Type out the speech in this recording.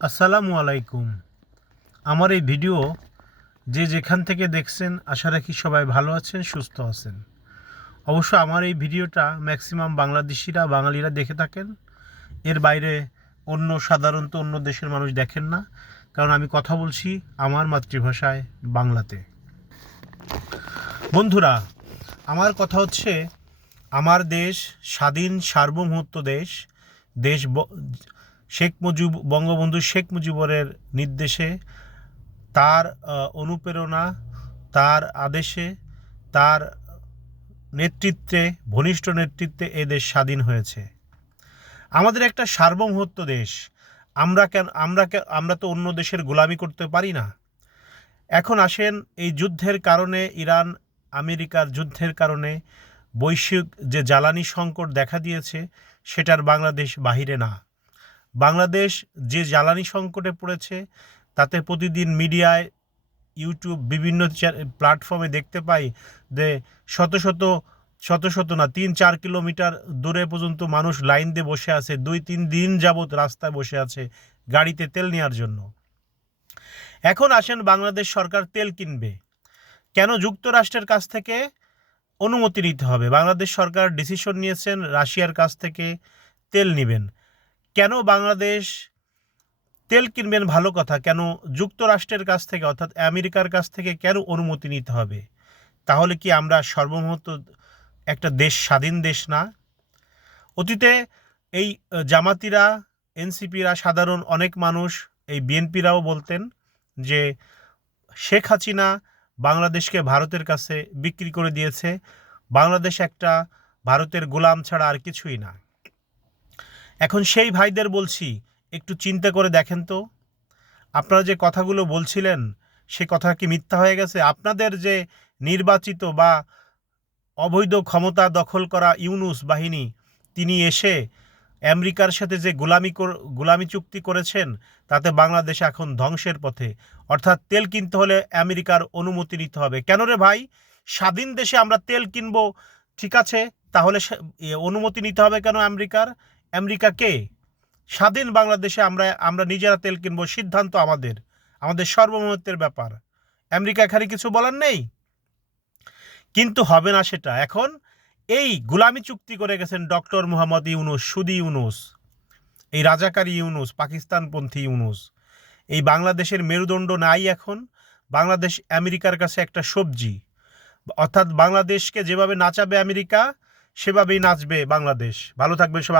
আসসালামু আলাইকুম। আমার এই ভিডিও যে যেখান থেকে দেখছেন আশা রাখি সবাই ভালো আছেন, সুস্থ আছেন। অবশ্য আমার এই ভিডিওটা ম্যাক্সিমাম বাংলাদেশিরা বাঙালিরা দেখে থাকেন। এর বাইরে সাধারণত অন্য দেশের মানুষ দেখেন না, কারণ আমি কথা বলছি আমার মাতৃভাষায় বাংলাতে। বন্ধুরা, আমার কথা হচ্ছে, আমার দেশ স্বাধীন সার্বভৌমত্ব দেশ। দেশ বঙ্গবন্ধু শেখ মুজিবরের নির্দেশে, তার অনুপ্রেরণা, তার আদেশে, তার নেতৃত্বে, ঘনিষ্ঠ নেতৃত্বে এ দেশ স্বাধীন হয়েছে। আমাদের একটা সার্বভৌমত্ব দেশ। আমরা তো অন্য দেশের গোলামি করতে পারি না। এখন আসেন, এই যুদ্ধের কারণে, ইরান আমেরিকার যুদ্ধের কারণে বৈশ্বিক যে জ্বালানি সংকট দেখা দিয়েছে, সেটার বাংলাদেশ বাহিরে না। বাংলাদেশ যে জ্বালানি সংকটে পড়েছে, তাতে প্রতিদিন মিডিয়ায়, ইউটিউব, বিভিন্ন প্ল্যাটফর্মে দেখতে পাই যে শত শত না 3-4 কিলোমিটার দূরে পর্যন্ত মানুষ লাইন দিয়ে বসে আছে, 2-3 দিন যাবৎ রাস্তায় বসে আছে গাড়িতে তেল নেওয়ার জন্য। এখন আসেন, বাংলাদেশ সরকার তেল কিনবে কেন? যুক্তরাষ্ট্রের কাছ থেকে অনুমতি নিতে হবে। বাংলাদেশ সরকার ডিসিশন নিয়েছেন রাশিয়ার কাছ থেকে তেল নেবেন। কেন বাংলাদেশ তেল কিনবেন? ভালো কথা। কেন যুক্তরাষ্ট্রের কাছ থেকে, অর্থাৎ আমেরিকার কাছ থেকে কেন অনুমতি নিতে হবে? তাহলে কি আমরা সার্বভৌমত্ব একটা দেশ, স্বাধীন দেশ না? অতীতে এই জামাতিরা, এনসিপিরা, সাধারণ অনেক মানুষ, এই বিএনপিরাও বলতেন যে শেখ হাসিনা বাংলাদেশকে ভারতের কাছে বিক্রি করে দিয়েছে, বাংলাদেশ একটা ভারতের গোলাম ছাড়া আর কিছুই না। এখন সেই ভাইদের বলছি, একটু চিন্তা করে দেখেন তো, আপনারা যে কথাগুলো বলছিলেন সে কথা কি মিথ্যা হয়ে গেছে? আপনাদের যে নির্বাচিত বা অবৈধ ক্ষমতা দখল করা ইউনূস বাহিনী, তিনি এসে আমেরিকার সাথে যে গোলামি চুক্তি করেছেন, তাতে বাংলাদেশ এখন ধ্বংসের পথে। অর্থাৎ তেল কিনতে হলে আমেরিকার অনুমতি নিতে হবে। কেন রে ভাই? স্বাধীন দেশে আমরা তেল কিনবো, ঠিক আছে, তাহলে অনুমতি নিতে হবে কেন আমেরিকার? আমেরিকা কে? স্বাধীন বাংলাদেশে আমরা নিজেরা তেল কিনবো, সিদ্ধান্ত আমাদের সার্বভৌমত্বের ব্যাপার। আমেরিকা এখানে কিছু বলার নেই। কিন্তু হবে না সেটা। এখন এই গোলামি চুক্তি করে গেছেন ডক্টর মোহাম্মদ ইউনূস, সুদি ইউনূস, এই রাজাকারী ইউনূস, পাকিস্তানপন্থী ইউনূস। এই বাংলাদেশের মেরুদণ্ড নাই এখন। বাংলাদেশ আমেরিকার কাছে একটা সবজি। অর্থাৎ বাংলাদেশকে যেভাবে নাচাবে আমেরিকা, সেভাবেই নাচবে বাংলাদেশ। ভালো থাকবে সবাই।